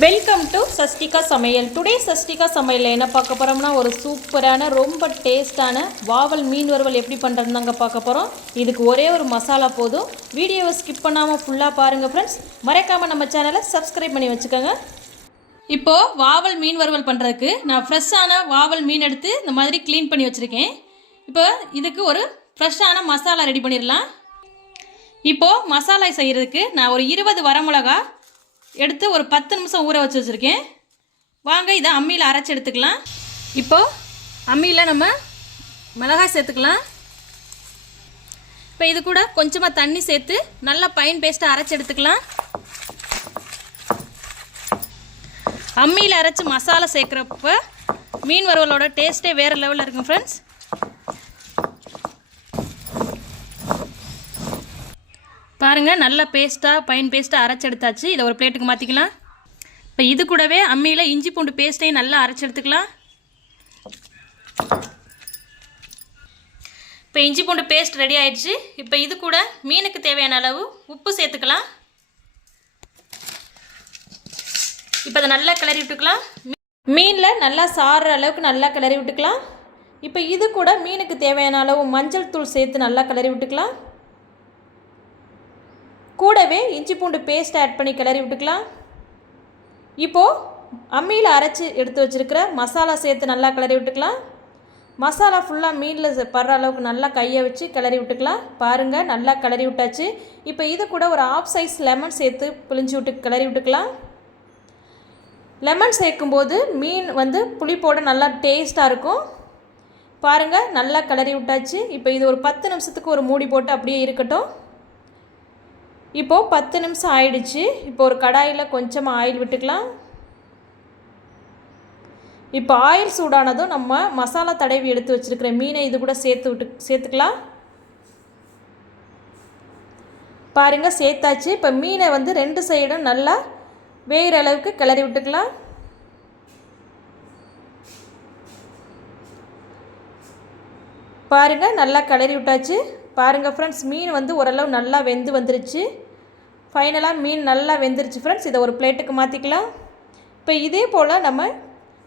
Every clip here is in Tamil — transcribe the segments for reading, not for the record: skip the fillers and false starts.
வெல்கம் டு சஷ்டிகா சமையல். டுடே சஷ்டிகா சமையலில் என்ன பார்க்க போகிறோம்னா ஒரு சூப்பரான ரொம்ப டேஸ்டான வாவல் மீன் வறுவல் எப்படி பண்ணுறதுன்னு தாங்க பார்க்க போகிறோம். இதுக்கு ஒரே ஒரு மசாலா போதும். வீடியோவை ஸ்கிப் பண்ணாமல் ஃபுல்லாக பாருங்கள் ஃப்ரெண்ட்ஸ். மறக்காமல் நம்ம சேனலை சப்ஸ்கிரைப் பண்ணி வச்சுக்கோங்க. இப்போது வாவல் மீன் வறுவல் பண்ணுறதுக்கு நான் ஃப்ரெஷ்ஷான வாவல் மீன் எடுத்து இந்த மாதிரி க்ளீன் பண்ணி வச்சுருக்கேன். இப்போ இதுக்கு ஒரு ஃப்ரெஷ்ஷான மசாலா ரெடி பண்ணிடலாம். இப்போது மசாலா செய்கிறதுக்கு நான் ஒரு 20 வரமிளகா எடுத்து ஒரு 10 நிமிஷம் ஊற வச்சு வச்சுருக்கேன். வாங்க இதை அம்மியில் அரைச்சி எடுத்துக்கலாம். இப்போது அம்மியில் நம்ம மிளகாய் சேர்த்துக்கலாம். இப்போ இது கூட கொஞ்சமாக தண்ணி சேர்த்து நல்லா ஃபைன் பேஸ்ட்டாக அரைச்சி எடுத்துக்கலாம். அம்மியில் அரைச்சி மசாலா சேர்க்குறப்ப மீன் வறுவலோட டேஸ்ட்டே வேறு லெவலில் இருக்கும் ஃப்ரெண்ட்ஸ். பாருங்கள், நல்லா பேஸ்ட்டாக ஃபைன் பேஸ்ட்டாக அரைச்சி எடுத்தாச்சு. இதை ஒரு பிளேட்டுக்கு மாற்றிக்கலாம். இப்போ இது கூடவே அம்மியில் இஞ்சி பூண்டு பேஸ்ட்டையும் நல்லா அரைச்சி எடுத்துக்கலாம். இப்போ இஞ்சி பூண்டு பேஸ்ட் ரெடி ஆயிடுச்சு. இப்போ இது கூட மீனுக்கு தேவையான அளவு உப்பு சேர்த்துக்கலாம். இப்போ அதை நல்லா கிளறி விட்டுக்கலாம். மீனில் நல்லா சாறுற அளவுக்கு நல்லா கிளறி விட்டுக்கலாம். இப்போ இது கூட மீனுக்கு தேவையான அளவு மஞ்சள் தூள் சேர்த்து நல்லா கிளறி விட்டுக்கலாம். கூடவே இஞ்சி பூண்டு பேஸ்ட் ஆட் பண்ணி கிளறி விட்டுக்கலாம். இப்போது அம்மியில் அரைச்சி எடுத்து வச்சுருக்கிற மசாலா சேர்த்து நல்லா கிளறி விட்டுக்கலாம். மசாலா ஃபுல்லாக மீனில் படுற அளவுக்கு நல்லா கையை வச்சு கிளறி விட்டுக்கலாம். பாருங்கள், நல்லா கிளறி விட்டாச்சு. இப்போ இது கூட ஒரு ஆஃப் சைஸ் லெமன் சேர்த்து பிழிஞ்சு விட்டு கிளறி விட்டுக்கலாம். லெமன் சேர்க்கும்போது மீன் புளிப்போடு நல்லா டேஸ்ட்டாக இருக்கும். பாருங்கள், நல்லா கிளறி விட்டாச்சு. இப்போ இது ஒரு 10 நிமிஷத்துக்கு ஒரு மூடி போட்டு அப்படியே இருக்கட்டும். இப்போது 10 நிமிஷம் ஆயிடுச்சு. இப்போ ஒரு கடாயில் கொஞ்சமாக ஆயில் விட்டுக்கலாம். இப்போ ஆயில் சூடானதும் நம்ம மசாலா தடவி எடுத்து வச்சுருக்கிற மீனை இது கூட சேர்த்துக்கலாம். பாருங்கள், சேர்த்தாச்சு. இப்போ மீனை 2 சைடும் நல்லா வேகிற அளவுக்கு கிளறி விட்டுக்கலாம். பாருங்கள், நல்லா கிளறி விட்டாச்சு. பாருங்கள் ஃப்ரெண்ட்ஸ், மீன் ஓரளவு நல்லா வெந்து வந்துருச்சு. ஃபைனலாக மீன் நல்லா வெந்துருச்சு ஃப்ரெண்ட்ஸ். இதை ஒரு பிளேட்டுக்கு மாற்றிக்கலாம். இப்போ இதே போல் நம்ம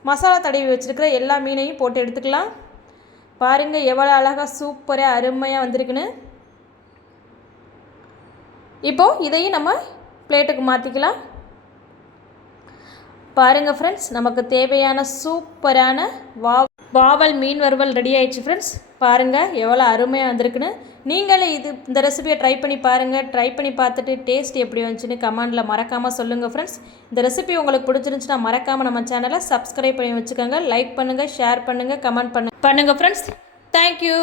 மசாலா தடவி வச்சுருக்கிற எல்லா மீனையும் போட்டு எடுத்துக்கலாம். பாருங்கள், எவ்வளோ அழகாக சூப்பராக அருமையாக வந்திருக்குன்னு. இப்போது இதையும் நம்ம பிளேட்டுக்கு மாற்றிக்கலாம். பாருங்கள் ஃப்ரெண்ட்ஸ், நமக்கு தேவையான சூப்பரான வாவல் மீன் வறுவல் ரெடி ஆயிடுச்சு ஃப்ரெண்ட்ஸ். பாருங்கள், எவ்வளோ அருமையாக வந்திருக்குன்னு. நீங்களே இந்த ரெசிபியை ட்ரை பண்ணி பாருங்கள். ட்ரை பண்ணி பார்த்துட்டு டேஸ்ட் எப்படி வந்துச்சுன்னு கமெண்டில் மறக்காமல் சொல்லுங்கள் ஃப்ரெண்ட்ஸ். இந்த ரெசிபி உங்களுக்கு பிடிச்சிருந்துச்சுன்னா மறக்காமல் நம்ம சேனலை சப்ஸ்கிரைப் பண்ணி வச்சுக்கோங்க. லைக் பண்ணுங்கள், ஷேர் பண்ணுங்கள், கமெண்ட் பண்ணுங்கள் ஃப்ரெண்ட்ஸ். தேங்க்யூ.